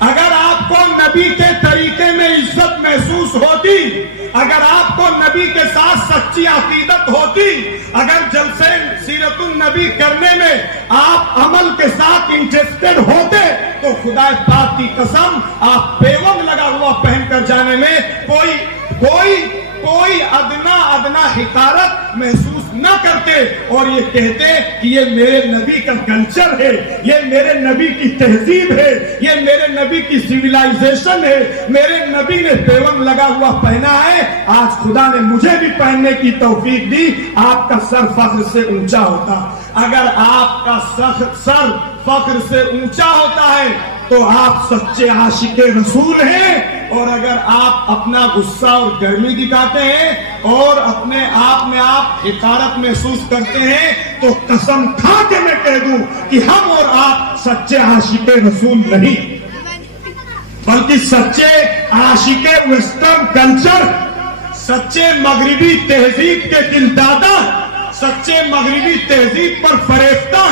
اگر آپ کو نبی کے طریقے میں عزت محسوس ہوتی، اگر آپ کو نبی کے ساتھ سچی عقیدت ہوتی، اگر جلسے سیرت النبی کرنے میں آپ عمل کے ساتھ انٹرسٹڈ ہوتے، تو خدا پاک کی قسم آپ پیوند لگا ہوا پہن کر جانے میں کوئی ادنا حقارت محسوس نہ کرتے، اور یہ کہتے کہ یہ میرے نبی کا کلچر ہے، یہ میرے نبی کی تہذیب ہے، یہ میرے نبی کی سیولائزیشن ہے، میرے نبی نے پیوند لگا ہوا پہنا ہے، آج خدا نے مجھے بھی پہننے کی توفیق دی، آپ کا سر فخر سے اونچا ہوتا۔ اگر آپ کا سر فخر سے اونچا ہوتا ہے تو آپ سچے عاشق رسول ہیں، اور اگر آپ اپنا غصہ اور گرمی دکھاتے ہیں اور اپنے آپ میں آپ حقارت محسوس کرتے ہیں، تو قسم کھا کے میں کہہ دوں کہ ہم اور آپ سچے عاشق رسول نہیں، بلکہ سچے عاشق ویسٹرن کلچر، سچے مغربی تہذیب کے دل دادا، سچے مغربی تہذیب پر فریفتہ